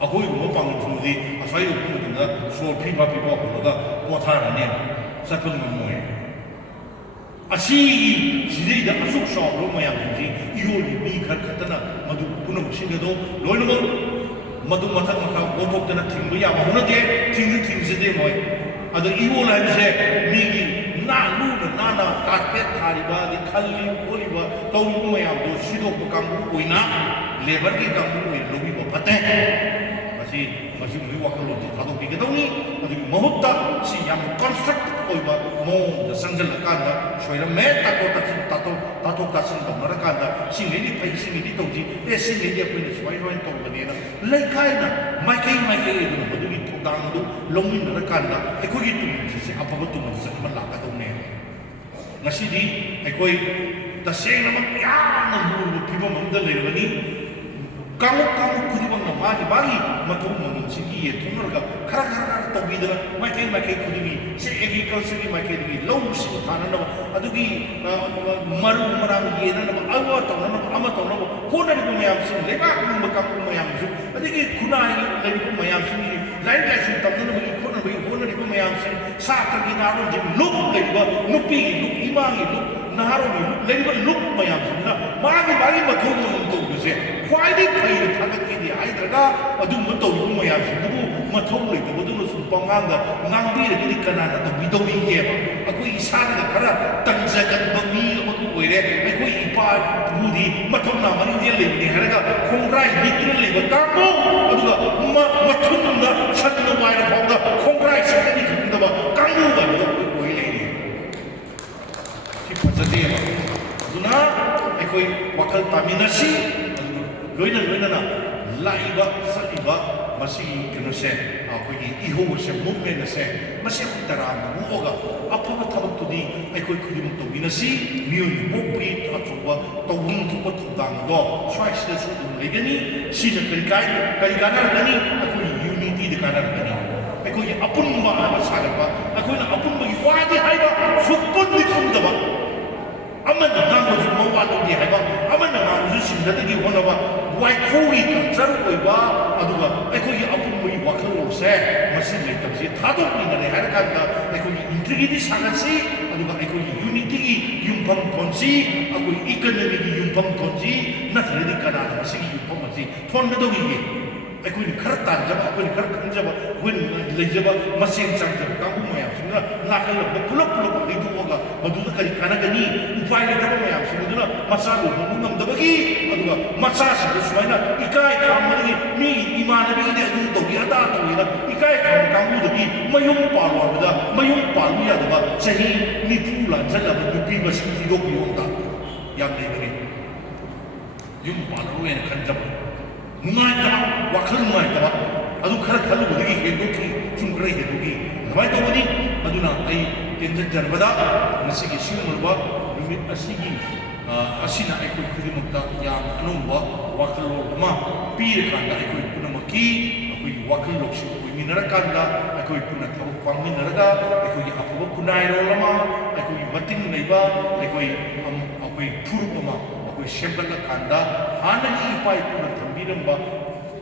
ꯑꯩꯈꯣꯏꯒꯨꯝꯕ ꯄꯥꯡꯒꯜꯁꯤꯡꯗꯤ ꯑꯁ꯭ꯋꯥꯏ ꯌꯧꯕ ꯃꯇꯝꯗ ꯁꯣꯔ ꯐꯤꯕ ꯍꯣꯜꯂꯒ ꯄꯣꯊꯥꯔꯅꯦ ꯆꯠꯄ ꯉꯝꯃꯣꯏ ꯑꯁꯤꯒꯤ ꯁꯤꯗꯩꯗ ꯑꯁꯨꯛ ꯆꯥꯎꯔꯕ ꯃꯌꯥꯝꯁꯤꯡꯁꯤ ꯏꯌꯣꯜꯒꯤ ꯃꯤ ꯈꯔ ꯈꯛꯇꯅ ꯃꯗꯨ ꯄꯨꯝꯅꯃꯛꯁꯤꯡꯗꯣ ꯂꯣꯏꯅꯃꯛ ꯃꯗꯨ ꯃꯊꯛ ꯃꯈꯥ ꯑꯣꯟꯊꯣꯛꯇꯅ ꯊꯤꯡꯕ ꯌꯥꯕ ꯍꯧꯅꯗꯦ ꯊꯤꯡꯖꯗꯦ ꯃꯣꯏ ꯑꯗꯣ ꯏꯌꯣꯜ ꯍꯥꯏꯕꯁꯦ ꯃꯤꯒꯤ ꯂꯨꯅ ꯅꯥꯟꯅ ꯀꯥꯔꯄꯦꯠ ꯊꯥꯔꯤꯕ ꯑꯗꯩ ꯈꯜꯂꯤꯕ ꯈꯣꯠꯂꯤꯕ ꯇꯧꯔꯤꯕ ꯃꯌꯥꯝꯗꯣ ꯁꯤꯗꯣꯛꯄ ꯀꯥꯡꯕꯨ ꯑꯣꯏꯅ ꯂꯦꯕꯔꯒꯤ ꯀꯥꯡꯕꯨ ꯑꯣꯏꯅ ꯂꯧꯕꯤꯕ ꯐꯠꯇꯦ ꯃꯁꯤꯒꯨꯝꯕꯒꯤ ꯋꯥꯈꯜꯂꯣꯟꯁꯤ ꯊꯥꯗꯣꯛꯄꯤꯒꯗꯧꯅꯤ ꯑꯗꯨꯒꯤ ꯃꯍꯨꯠꯇ ꯁꯤ ꯌꯥꯝꯅ ꯀꯟꯁꯇ꯭ꯔꯛꯇꯤꯞ ꯑꯣꯏꯕ ꯃꯑꯣꯡꯗ ꯆꯪꯁꯤꯜꯂꯀꯥꯟꯗ ꯁꯣꯏꯔꯝꯃꯦ ꯇꯥꯊꯣꯛ ꯇꯥꯁꯤꯟ ꯇꯧꯅꯔꯀꯥꯟꯗ ꯁꯤꯉꯩꯗꯤ ꯐꯩ ꯁꯤꯉꯩꯗꯤ ꯇꯧꯁꯤ ꯁꯤꯉꯩꯗꯤ ꯑꯩꯈꯣꯏꯅ ꯁꯨꯃꯥꯏꯅ ꯇꯧꯕꯅꯦꯅ ꯂꯩꯀꯥꯏꯅ ꯃꯥꯏꯀꯩ ꯑꯗꯨꯅ ꯃꯗꯨꯒꯤ ꯊꯧꯗꯥꯡꯗꯨ ꯂꯧꯃꯤꯟꯅꯔꯀꯥꯟꯗ ꯑꯩꯈꯣꯏꯒꯤ ꯇꯨꯡꯁꯤꯁꯦ ꯑꯐꯕ ꯇꯨꯡꯁꯤ ꯑꯃ ꯂꯥꯛꯀꯗꯧꯅꯦ ꯉꯁꯤꯗꯤ ꯑꯩꯈꯣꯏ ꯇꯁꯦꯡꯅꯃꯛ ꯌꯥꯝꯅ ꯂꯨꯕ ꯐꯤꯕꯝ ꯑꯃꯗ ꯂꯩꯔꯕꯅꯤ ꯀꯥꯡꯂꯨꯞ ꯈꯨꯗꯤꯡꯃꯛꯅ ꯃꯥꯒꯤ ꯃꯊꯧ ꯃꯉꯝꯁꯤꯒꯤ ꯌꯦꯟꯊꯣꯛꯅꯔꯒꯈꯔ ꯇꯧꯕꯤꯗꯅ ꯃꯥꯏꯀꯩ ꯈꯨꯗꯤꯡꯒꯤ ꯁꯤ ꯑꯦꯒ꯭ꯔꯤꯀꯜꯆꯔꯒꯤ ꯃꯥꯏꯀꯩꯗꯒꯤ ꯂꯧꯁꯤꯡ ꯊꯥꯅꯅꯕ ꯑꯗꯨꯒꯤ ꯃꯔꯨ ꯃꯔꯥꯡ ꯌꯦꯟꯅꯅꯕ ꯑꯃ ꯇꯧꯅꯕ ꯍꯣꯠꯅꯔꯤꯕ ꯃꯌꯥꯝꯁꯤꯡ ꯂꯩꯕꯥꯛ ꯅꯤꯡꯕ ꯀꯥꯡꯕꯨ ꯃꯌꯥꯝꯁꯨ ꯑꯗꯒꯤ ꯈꯨꯟꯅꯥꯏꯒꯤ ꯂꯩꯔꯤꯕ ꯃꯌꯥꯝꯁꯤꯡꯒꯤ ꯂꯥꯏꯔꯤꯛ ꯂꯥꯏꯁꯨ ꯇꯝꯅꯅꯕꯒꯤ ꯍꯣꯠꯅꯔꯤꯕ ꯃꯌꯥꯝꯁꯤꯡ ꯁꯥꯇ꯭ꯔꯒꯤ ꯅꯍꯥꯔꯣꯟꯁꯤꯡ ꯂꯨꯞ ꯂꯩꯔꯤꯕ ꯅꯨꯄꯤꯒꯤ ꯂꯨꯞ ꯏꯃꯥꯒꯤ ꯂꯨꯞ ꯅꯍꯥꯔꯣꯟꯒꯤ ꯂꯨꯞ ꯂꯩꯔꯤꯕ ꯂꯨꯞ ꯃꯌꯥꯝꯁꯤꯡꯁꯤꯅ ꯃꯥꯒꯤ ꯃꯊꯧ ꯃꯉꯝ ꯇꯧꯕꯁꯦ ꯈ꯭ꯋꯥꯏꯗꯒꯤ ꯐꯩꯅ ꯊꯥꯒꯠꯀꯦꯗꯤ ꯍꯥꯏꯗ꯭ꯔꯒ ꯑꯗꯨꯒꯨꯝꯕ ꯇꯧꯔꯤꯕ ꯃꯌꯥꯝꯁꯤꯡꯗꯨꯕꯨ ꯃꯊꯧ ꯂꯩꯇꯕꯗꯨꯅ ꯁꯨꯝ ꯄꯉꯥꯡꯗ ꯉꯥꯡꯕꯤꯔꯒꯗꯤ ꯀꯅꯥꯅ ꯇꯧꯕꯤꯗꯧꯔꯤꯒꯦꯕ ꯑꯩꯈꯣꯏ ꯏꯁꯥꯅꯈꯔ ꯇꯟꯖꯒꯟꯕ ꯃꯤ ꯑꯃꯒ ꯑꯣꯏꯔꯦ ꯑꯩꯈꯣꯏ ꯏꯄꯥ ꯏꯄꯨꯗꯤ ꯃꯊꯧꯅꯥ ꯃꯔꯤꯡꯖꯦꯜ ꯂꯩꯕꯅꯤ ꯍꯥꯏꯔꯒ ꯈꯣꯡꯒ꯭ꯔꯥꯏ ꯅꯤꯛꯇꯨꯅ ꯂꯩꯕ ꯀꯥꯡꯕꯨ ꯑꯗꯨꯒ ꯃꯊꯨꯟꯗ ꯁꯟꯅ ꯋꯥꯏꯔ ꯐꯥꯎꯗ ꯈꯣꯡꯒ꯭ꯔꯥꯏ ꯁꯠꯀꯅꯤ ꯈꯪꯗꯕ ꯀꯥꯡꯕꯨꯒ ꯑꯩꯈꯣꯏ ꯑꯣꯏ ꯂꯩꯔꯤ ꯁꯤ ꯐꯖꯗꯦꯕ ꯑꯗꯨꯅ ꯑꯩꯈꯣꯏ ꯋꯥꯈꯜ ꯇꯥꯃꯤꯟꯅꯁꯤ ꯂꯣꯏꯅꯅ ꯂꯥꯛꯏꯕ ꯆꯠꯂꯤꯕ ꯃꯁꯤꯒꯤ ꯀꯩꯅꯣꯁꯦ ꯑꯩꯈꯣꯏꯒꯤ ꯏꯍꯧꯁꯦ ꯃꯨꯚꯃꯦꯟ ꯑꯁꯦ ꯃꯁꯤ ꯑꯩꯈꯣꯏ ꯇꯔꯥꯝꯅ ꯃꯣꯛꯑꯒ ꯑꯐꯕ ꯊꯕꯛꯇꯨꯗꯤ ꯑꯩꯈꯣꯏ ꯈꯨꯗꯤꯡꯃꯛ ꯇꯧꯃꯤꯟꯅꯁꯤ ꯃꯤꯑꯣꯏꯕ ꯄꯣꯛꯄꯒꯤ ꯑꯆꯧꯕ ꯇꯧꯐꯝ ꯊꯣꯛꯄ ꯊꯧꯗꯥꯡ ꯑꯗꯣ ꯁ꯭ꯋꯥꯏꯁꯤꯗꯁꯨ ꯑꯗꯨꯝ ꯂꯩꯒꯅꯤ ꯁꯤꯅ ꯀꯔꯤ ꯀꯥꯟꯅꯔꯛꯀꯅꯤ ꯑꯩꯈꯣꯏꯒꯤ ꯌꯨꯅꯤꯇꯤꯗ ꯀꯥꯟꯅꯔꯛꯀꯅꯤ ꯑꯩꯈꯣꯏꯒꯤ ꯑꯄꯨꯟꯕ ꯍꯥꯏꯕ ꯁꯥꯒꯠꯄ ꯑꯩꯈꯣꯏꯅ ꯑꯄꯨꯟꯕꯒꯤ ꯋꯥꯗꯤ ꯍꯥꯏꯕ ꯁꯨꯛꯄꯨꯟꯗꯤ ꯄꯨꯟꯗꯕ ꯑꯃꯅ ꯉꯥꯡꯕꯁꯨ ꯃꯋꯥ ꯂꯧꯗꯦ ꯍꯥꯏꯕ ꯑꯃꯅ ꯉꯥꯡꯕꯁꯨ ꯁꯤꯟꯅꯗꯒꯤ ꯍꯣꯠꯅꯕ ꯋꯥꯏꯈꯣꯒꯤ ꯀꯜꯆꯔ ꯑꯣꯏꯕ ꯑꯗꯨꯒ ꯑꯩꯈꯣꯏꯒꯤ ꯑꯄꯨꯟꯕꯒꯤ ꯋꯥꯈꯜꯂꯣꯟꯁꯦ ꯃꯁꯤ ꯂꯩꯇꯕꯁꯤ ꯊꯥꯗꯣꯛꯃꯤꯟꯅꯔꯦ ꯍꯥꯏꯔꯀꯥꯟꯗ ꯑꯩꯈꯣꯏꯒꯤ ꯏꯟꯇꯤꯒ꯭ꯔꯤꯇꯤ ꯁꯥꯒꯠꯁꯤ ꯑꯗꯨꯒ ꯑꯩꯈꯣꯏꯒꯤ ꯌꯨꯅꯤꯇꯤꯒꯤ ꯌꯨꯝꯐꯝ ꯊꯣꯟꯁꯤ ꯑꯩꯈꯣꯏ ꯏꯀꯅꯃꯤꯒꯤ ꯌꯨꯝꯐꯝ ꯊꯣꯟꯁꯤ ꯅꯠꯇ꯭ꯔꯒꯗꯤ ꯀꯅꯥꯅ ꯃꯁꯤꯒꯤ ꯌꯨꯝꯐꯝ ꯑꯁꯤ ꯊꯣꯟꯒꯗꯧꯔꯤꯒꯦ ꯑꯩꯈꯣꯏꯅ ꯈꯔ ꯇꯥꯟꯖꯕ ꯑꯩꯈꯣꯏꯅ ꯈꯔ ꯈꯪꯖꯕ ꯑꯩꯈꯣꯏꯅ ꯂꯩꯖꯕ ꯃꯁꯦꯟ ꯆꯪꯖꯕ ꯀꯥꯡꯕꯨ ꯃꯌꯥꯝꯁꯤꯡꯅ ꯅꯥꯀꯜꯂꯛꯄ ꯄꯨꯂꯞ ꯂꯩꯊꯣꯛꯑꯒ ꯃꯗꯨꯗ ꯀꯔꯤ ꯀꯥꯟꯅꯒꯅꯤ ꯎꯄꯥꯏ ꯂꯩꯇꯕ ꯃꯌꯥꯝꯁꯤꯡ ꯑꯗꯨꯅ ꯃꯆꯥ ꯂꯨꯍꯣꯡꯕ ꯉꯝꯗꯕꯒꯤ ꯑꯗꯨꯒ ꯃꯆꯥꯁꯤꯡꯗ ꯁꯨꯃꯥꯏꯅ ꯏꯀꯥꯏ ꯈꯥꯝꯕꯗꯒꯤ ꯃꯤ ꯏꯃꯥꯟꯅꯕꯤꯅ ꯑꯗꯨ ꯇꯧꯒꯦ ꯑꯗꯥ ꯇꯧꯒꯦꯅ ꯏꯀꯥꯏ ꯈꯥꯝꯕ ꯀꯥꯡꯕꯨꯗꯒꯤ ꯃꯌꯨꯝ ꯄꯥꯜꯂꯨ ꯍꯥꯏꯕꯗ ꯃꯌꯨꯝ ꯄꯥꯜꯂꯨ ꯌꯥꯗꯕ ꯆꯍꯤ 40 ꯂꯥꯟꯖꯜꯂꯕ ꯅꯨꯄꯤ ꯃꯁꯤꯡ ꯊꯤꯗꯣꯛꯄꯤꯌꯣ ꯑꯝꯇ ꯌꯥꯝ ꯂꯩꯕꯅꯤ ꯌꯨꯝ ꯄꯥꯜꯂꯔꯣꯏꯅ ꯈꯟꯖꯕ ꯅꯨꯡꯉꯥꯏꯇꯕ ꯋꯥꯈꯜ ꯅꯨꯡꯉꯥꯏꯇꯕ ꯑꯗꯨ ꯈꯔ ꯈꯜꯂꯨꯕꯗꯒꯤ ꯍꯦꯟꯗꯣꯛ ꯁꯨꯝ ꯈꯔ ꯍꯦꯟꯗꯣꯛꯈꯤ ꯑꯗꯨꯃꯥꯏꯅ ꯇꯧꯕꯅꯤ ꯑꯗꯨꯅ ꯑꯩ ꯇꯦꯟꯖꯟꯖꯔꯕꯗ ꯉꯁꯤꯒꯤ ꯁꯤꯒꯨꯝꯂꯕ ꯅꯨꯃꯤꯠ ꯑꯁꯤꯅ ꯑꯩꯈꯣꯏ ꯈꯨꯗꯤꯡꯃꯛꯇ ꯌꯥꯝ ꯑꯅꯧꯕ ꯋꯥꯈꯜꯂꯣꯟ ꯑꯃ ꯄꯤꯔꯀꯥꯟꯗ ꯑꯩꯈꯣꯏ ꯄꯨꯝꯅꯃꯛꯀꯤ ꯑꯩꯈꯣꯏꯒꯤ ꯋꯥꯈꯜ ꯂꯧꯁꯤꯡ ꯑꯣꯏꯃꯤꯟꯅꯔꯀꯥꯟꯗ ꯑꯩꯈꯣꯏ ꯄꯨꯟꯅ ꯊꯕꯛ ꯄꯥꯡꯃꯤꯟꯅꯔꯒ ꯑꯩꯈꯣꯏꯒꯤ ꯑꯐꯕ ꯈꯨꯟꯅꯥꯏꯔꯣꯜ ꯑꯃ ꯑꯩꯈꯣꯏꯒꯤ ꯃꯇꯤꯡ ꯂꯩꯕ ꯑꯩꯈꯣꯏ ꯐꯨꯔꯨꯞ ꯑꯃ ꯑꯩꯈꯣꯏ ꯁꯦꯝꯒꯠꯂꯀꯥꯟꯗ ꯍꯥꯟꯅꯒꯤ ꯏꯄꯥ ꯏꯄꯨꯅ ꯊꯝꯕꯤꯔꯝꯕ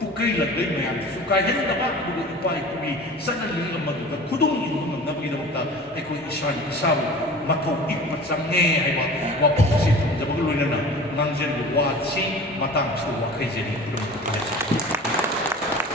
ꯄꯨꯀꯩ ꯂꯝꯀꯩ ꯃꯌꯥꯝꯁꯤꯁꯨ ꯀꯥꯏꯍꯟꯗꯕ ꯑꯗꯨꯒ ꯏꯄꯥ ꯏꯄꯨꯒꯤ ꯆꯠꯅꯕꯤ ꯑꯃꯗꯨꯗ ꯈꯨꯗꯨꯝ ꯏꯟꯕ ꯉꯝꯅꯕꯒꯤꯗꯃꯛꯇ ꯑꯩꯈꯣꯏ ꯏꯁꯥꯅ ꯏꯁꯥꯕꯨ ꯃꯊꯧ ꯏꯛꯄ ꯆꯪꯉꯦ ꯍꯥꯏꯕ ꯋꯥꯐꯝ ꯑꯁꯤ ꯊꯝꯖꯕꯒ ꯂꯣꯏꯅꯅ ꯉꯥꯡꯖꯔꯤꯕ ꯋꯥꯁꯤ ꯃꯇꯥꯡ ꯑꯁꯤꯗ ꯋꯥꯈꯩꯖꯔꯤ ꯈꯨꯗꯝ